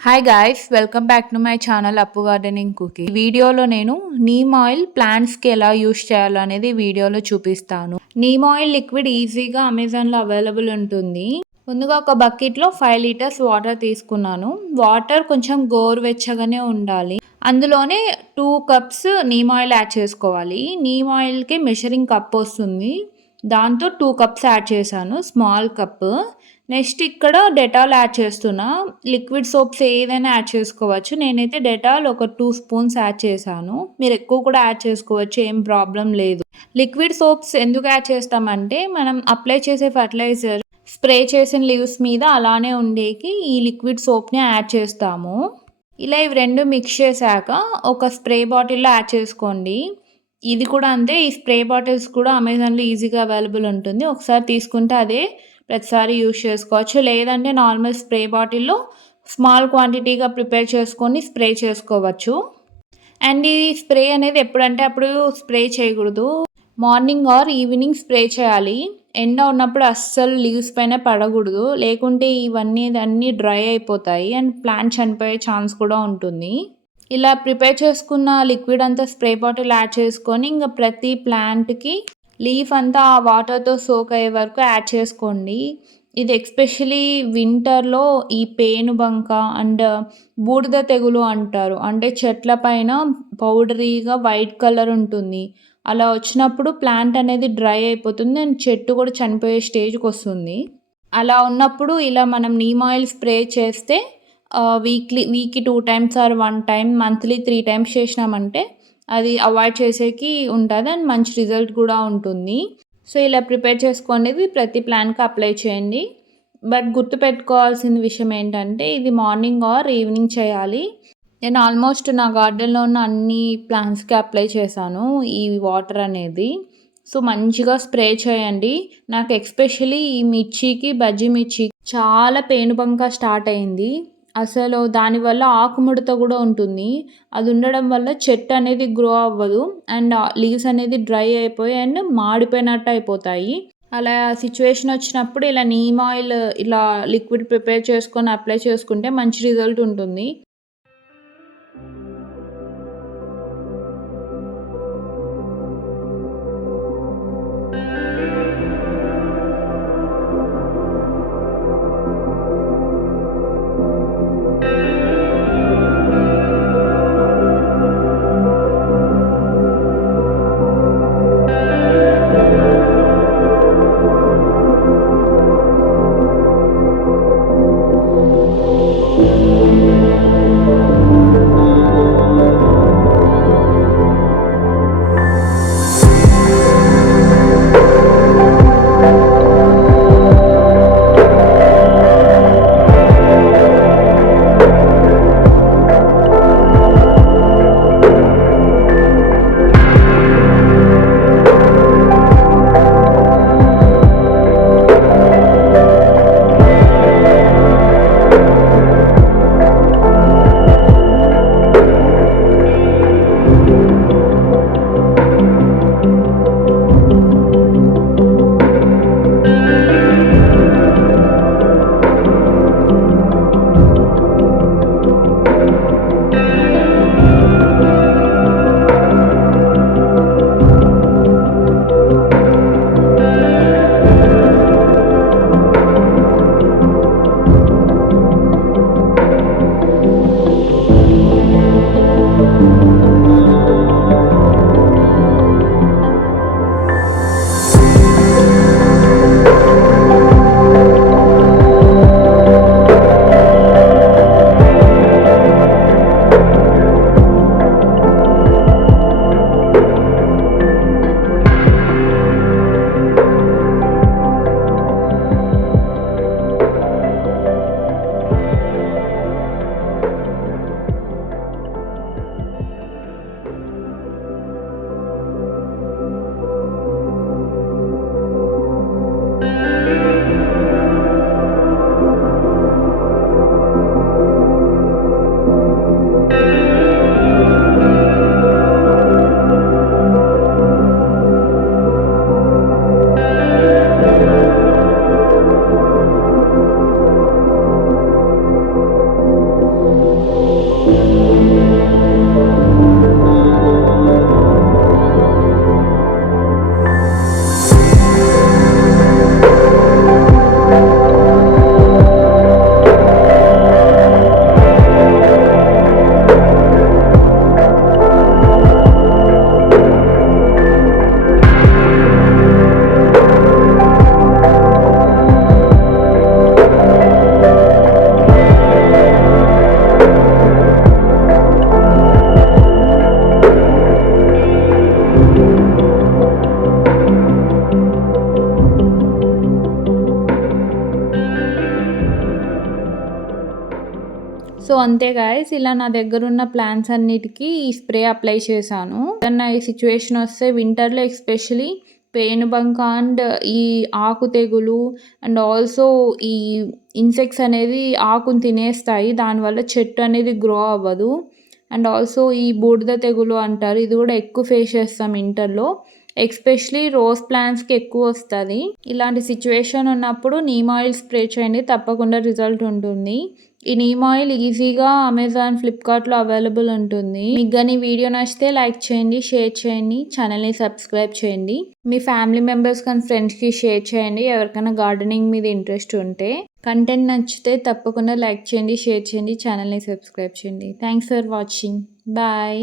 Hi guys, welcome back to my channel అప్పు gardening cookie. ఈ వీడియోలో నేను నీమ్ ఆయిల్ ప్లాంట్స్కి ఎలా యూస్ చేయాలో అనేది వీడియోలో చూపిస్తాను. నీమ్ ఆయిల్ లిక్విడ్ ఈజీగా అమెజాన్లో అవైలబుల్ ఉంటుంది. ముందుగా ఒక బకెట్లో 5 లీటర్స్ వాటర్ తీసుకున్నాను. వాటర్ కొంచెం గోరువెచ్చగానే ఉండాలి. అందులోనే 2 కప్స్ నీమ్ ఆయిల్ యాడ్ చేసుకోవాలి. నీమ్ ఆయిల్కి మెషరింగ్ కప్ వస్తుంది, దాంతో 2 కప్స్ యాడ్ చేశాను, స్మాల్ కప్. నెక్స్ట్ ఇక్కడ డెటాల్ యాడ్ చేస్తున్నా. లిక్విడ్ సోప్స్ ఏదైనా యాడ్ చేసుకోవచ్చు. నేనైతే డెటాల్ ఒక 2 స్పూన్స్ యాడ్ చేశాను. మీరు ఎక్కువ కూడా యాడ్ చేసుకోవచ్చు, ఏం ప్రాబ్లం లేదు. లిక్విడ్ సోప్స్ ఎందుకు యాడ్ చేస్తామంటే మనం అప్లై చేసే ఫర్టిలైజర్ స్ప్రే చేసిన లీవ్స్ మీద అలానే ఉండేకి ఈ లిక్విడ్ సోప్ని యాడ్ చేస్తాము. ఇలా ఇవి రెండు మిక్స్ చేశాక ఒక స్ప్రే బాటిల్లో యాడ్ చేసుకోండి. ఇది కూడా అంతే. ఈ స్ప్రే బాటిల్స్ కూడా అమెజాన్లో ఈజీగా అవైలబుల్ ఉంటుంది. ఒకసారి తీసుకుంటే అదే ప్రతిసారి యూజ్ చేసుకోవచ్చు. లేదంటే నార్మల్ స్ప్రే బాటిల్లో స్మాల్ క్వాంటిటీగా ప్రిపేర్ చేసుకొని స్ప్రే చేసుకోవచ్చు. అండ్ ఈ స్ప్రే అనేది ఎప్పుడంటే అప్పుడు స్ప్రే చేయకూడదు. మార్నింగ్ ఆర్ ఈవినింగ్ స్ప్రే చేయాలి. ఎండ ఉన్నప్పుడు అస్సలు లీవ్స్ పైన పడకూడదు, లేకుంటే ఇవన్నీ అన్నీ డ్రై అయిపోతాయి అండ్ ప్లాంట్ చనిపోయే ఛాన్స్ కూడా ఉంటుంది. ఇలా ప్రిపేర్ చేసుకున్న లిక్విడ్ అంతా స్ప్రే బాటిల్ యాడ్ చేసుకొని ఇంకా ప్రతి ప్లాంట్కి లీఫ్ అంతా ఆ వాటర్తో సోక్ అయ్యే వరకు యాడ్ చేసుకోండి. ఇది ఎస్పెషలీ వింటర్లో ఈ పేనుబంక అండ్ బూడిద తెగులు అంటారు, అంటే చెట్ల పైన పౌడరీగా వైట్ కలర్ ఉంటుంది. అలా వచ్చినప్పుడు ప్లాంట్ అనేది డ్రై అయిపోతుంది అండ్ చెట్టు కూడా చనిపోయే స్టేజ్కి వస్తుంది. అలా ఉన్నప్పుడు ఇలా మనం నీమ్ ఆయిల్ స్ప్రే చేస్తే వీక్కి 2 times or 1 time, monthly 3 times చేసినామంటే అది అవాయిడ్ చేసేకి ఉంటుంది అండ్ మంచి రిజల్ట్ కూడా ఉంటుంది. సో ఇలా ప్రిపేర్ చేసుకునేది ప్రతి ప్లాంట్కి అప్లై చేయండి. బట్ గుర్తుపెట్టుకోవాల్సిన విషయం ఏంటంటే ఇది మార్నింగ్ ఆర్ ఈవినింగ్ చేయాలి. నేను ఆల్మోస్ట్ నా గార్డెన్లో ఉన్న అన్ని ప్లాంట్స్కి అప్లై చేశాను ఈ వాటర్ అనేది. సో మంచిగా స్ప్రే చేయండి. నాకు ఎస్పెషలీ ఈ మిర్చికి, బజ్జీ మిర్చికి చాలా పేనుబంక స్టార్ట్ అయింది. అసలు దానివల్ల ఆకుముడత కూడా ఉంటుంది. అది ఉండడం వల్ల చెట్టు అనేది గ్రో అవ్వదు అండ్ లీవ్స్ అనేది డ్రై అయిపోయి అండ్ మాడిపోయినట్టు అయిపోతాయి. అలా సిచ్యువేషన్ వచ్చినప్పుడు ఇలా నీమ్ ఆయిల్ ఇలా లిక్విడ్ ప్రిపేర్ చేసుకొని అప్లై చేసుకుంటే మంచి రిజల్ట్ ఉంటుంది. సో అంతే గాయ్స్, ఇలా నా దగ్గరున్న ప్లాంట్స్ అన్నిటికి ఈ స్ప్రే అప్లై చేశాను. ఏదన్నా ఈ సిచ్యువేషన్ వస్తే వింటర్‌లో ఎస్పెషల్లీ పేనుబంక అండ్ ఈ ఆకు తెగులు అండ్ ఆల్సో ఈ ఇన్సెక్ట్స్ అనేది ఆకుని తినేస్తాయి. దానివల్ల చెట్టు అనేది గ్రో అవ్వదు. అండ్ ఆల్సో ఈ బూడిద తెగులు అంటారు. ఇది కూడా ఎక్కువ ఫేస్ చేస్తాం వింటర్‌లో. ఎస్పెషల్లీ రోజ్ ప్లాంట్స్‌కి ఎక్కువ వస్తది. ఇలాంటి సిచ్యువేషన్ ఉన్నప్పుడు నీమ్ ఆయిల్ స్ప్రే చేయండి, తప్పకుండా రిజల్ట్ ఉంటుంది. ఈ నీమ్ ఆయిల్ ఈజీగా అమెజాన్, ఫ్లిప్‌కార్ట్‌లో అవైలబుల్ ఉంటుంది. మీకు గాని ఈ వీడియో నచ్చితే లైక్ చేయండి, షేర్ చేయండి, ఛానల్‌ని సబ్స్క్రైబ్ చేయండి. మీ ఫ్యామిలీ మెంబర్స్ కానీ ఫ్రెండ్స్‌కి షేర్ చేయండి, ఎవరికైనా గార్డెనింగ్ మీద ఇంట్రెస్ట్ ఉంటే. కంటెంట్ నచ్చితే తప్పకుండా లైక్ చేయండి, షేర్ చేయండి, ఛానల్‌ని సబ్స్క్రైబ్ చేయండి. Thanks for watching. బాయ్.